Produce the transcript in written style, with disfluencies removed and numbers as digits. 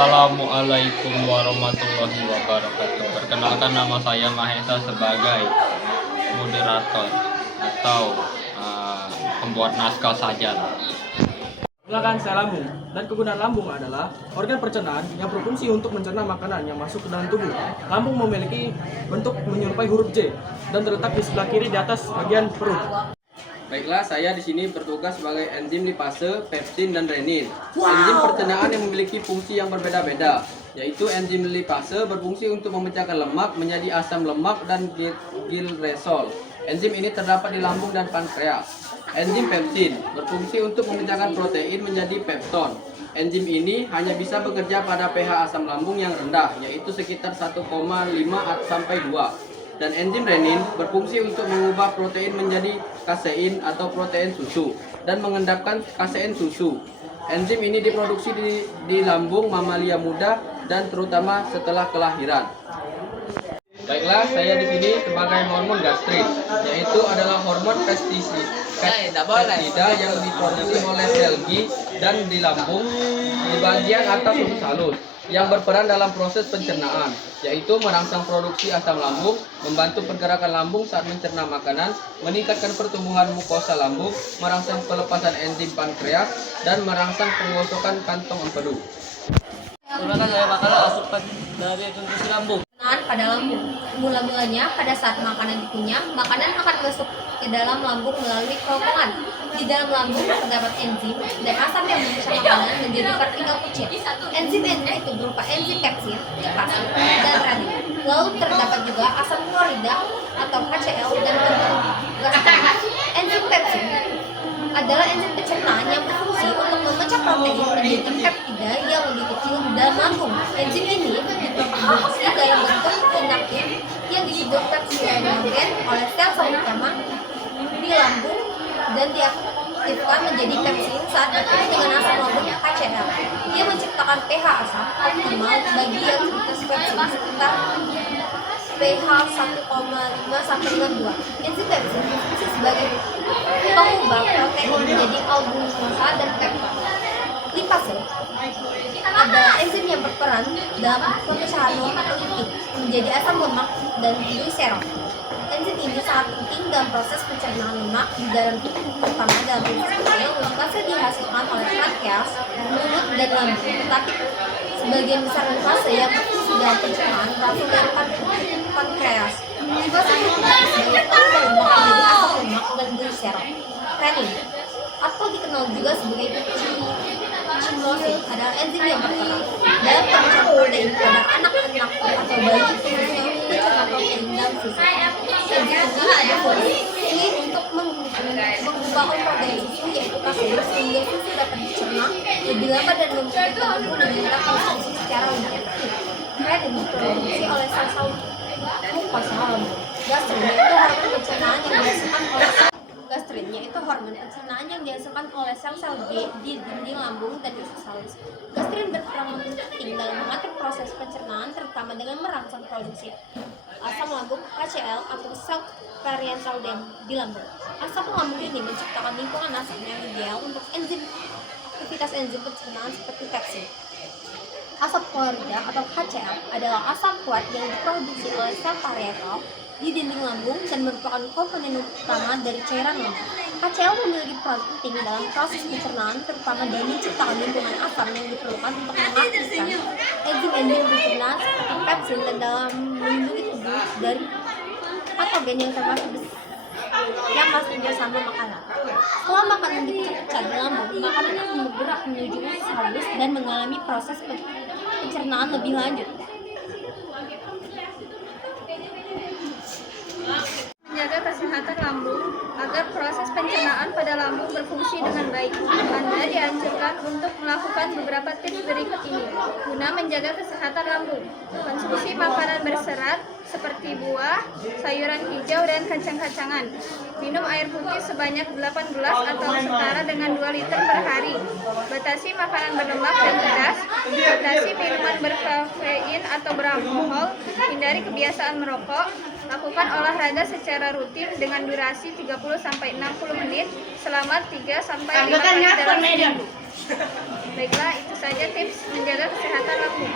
Assalamualaikum warahmatullahi wabarakatuh. Perkenalkan, nama saya Mahesa sebagai moderator atau pembuat naskah saja. Perkenalkan, saya lambung, dan kegunaan lambung adalah organ pencernaan yang berfungsi untuk mencerna makanan yang masuk ke dalam tubuh. Lambung memiliki bentuk menyerupai huruf J dan terletak di sebelah kiri di atas bagian perut. Baiklah, saya di sini bertugas sebagai enzim lipase, pepsin, dan renin. Enzim pencernaan yang memiliki fungsi yang berbeda-beda, yaitu enzim lipase berfungsi untuk memecahkan lemak menjadi asam lemak dan gilresol. Enzim ini terdapat di lambung dan pankreas. Enzim pepsin berfungsi untuk memecahkan protein menjadi pepton. Enzim ini hanya bisa bekerja pada pH asam lambung yang rendah, yaitu sekitar 1,5 sampai 2. Dan enzim renin berfungsi untuk mengubah protein menjadi kasein atau protein susu dan mengendapkan kasein susu. Enzim ini diproduksi di lambung mamalia muda dan terutama setelah kelahiran. Baiklah, saya di sini sebagai hormon gastrit, yaitu adalah hormon pestisida yang diproduksi oleh sel G dan di lambung di bagian atas usus halus, yang berperan dalam proses pencernaan, yaitu merangsang produksi asam lambung, membantu pergerakan lambung saat mencerna makanan, meningkatkan pertumbuhan mukosa lambung, merangsang pelepasan enzim pankreas, dan merangsang pengosokan kantong empedu. Menggunakan saya makanan asupan dari fungsi lambung. Pada lambung, mula-mulanya pada saat makanan dikunyah, makanan akan masuk ke dalam lambung melalui kerongkongan. Di dalam lambung terdapat enzim dan asam yang memecah makanan menjadi partikel kecil. Enzim itu berupa enzim pepsin, lipase, dan renin. Lalu terdapat juga asam klorida atau HCl dan gastrin. Enzim pepsin adalah enzim pencernaan yang berfungsi untuk memecah protein menjadi peptida yang lebih kecil di dalam lambung. Enzim ini diproduksi dalam bentuk inaktif yang disebut peptidoglycan oleh sel utama di lambung dan diaktifkan menjadi pepsin saat bertemu dengan asam lambung HCl. Ia menciptakan pH asam optimal bagi yang situs pepsin sekitar pH 1,5 sampai dengan 2. Enzim pepsin berfungsi sebagai pengubah protein menjadi albuminasa dan peptid. Lipase adalah enzim yang berperan dalam pemecahan lemak lipid menjadi asam lemak dan gliserol. Enzim ini sangat penting dalam proses pencernaan lemak di dalam tubuh, terutama dalam dosis kecil. Lipase dihasilkan oleh pankreas, mulut, dan lambung, tetapi sebagian besar lipase yang berfungsi dalam pencernaan berasal dari pankreas. Lipase berfungsi sebagai pengubah lemak menjadi asam lemak dan gliserol. Renin atau dikenal juga sebagai chymnosin adalah enzim yang berperan dalam pemecahan protein pada anak-anak atau bayi pencernaan protein dalam susu. Enzim ini berfungsi untuk mengubah protein susu yaitu kasein sehingga susu dapat dicerna lebih lambat dan membuat tubuh meningkatkan konsumsi secara lebih efektif. Renin diproduksi oleh sel-sel mukosa lambung. Gastrin yang dihasilkan oleh sel-sel G di dinding lambung dan usus halus. Gastrin berperan penting dalam mengatur proses pencernaan, terutama dengan merangsang produksi asam lambung HCl atau sel parietal di lambung. Asam lambung ini menciptakan lingkungan asam yang ideal untuk aktivitas enzim pencernaan seperti pepsin. Asam klorida atau HCl adalah asam kuat yang diproduksi oleh sel parietal di dinding lambung dan merupakan komponen utama dari cairan lambung. HCl memiliki peran penting dalam proses pencernaan, terutama dalam menciptakan lingkungan asam yang diperlukan untuk mengaktifkan enzim-enzim pencernaan seperti pepsin dan dalam melindungi tubuh dari patogen yang yang masuk bersama makanan. Setelah makanan dipecah di lambung, makanan akan bergerak menuju usus halus dan mengalami proses pencernaan lebih lanjut. Menjaga kesehatan lambung agar proses pencernaan pada lambung berfungsi dengan baik. Anda dianjurkan untuk melakukan beberapa tips berikut ini guna menjaga kesehatan lambung. Konsumsi makanan berserat seperti buah, sayuran hijau, dan kacang-kacangan. Minum air putih sebanyak 8 gelas atau setara dengan 2 liter per hari. Batasi makanan berlemak dan pedas. Batasi minuman berkafein atau beralkohol. Hindari kebiasaan merokok. Lakukan olahraga secara rutin dengan durasi 30-60 menit selama 3-5 kali dalam seminggu. Baiklah, itu saja tips menjaga kesehatan lambung.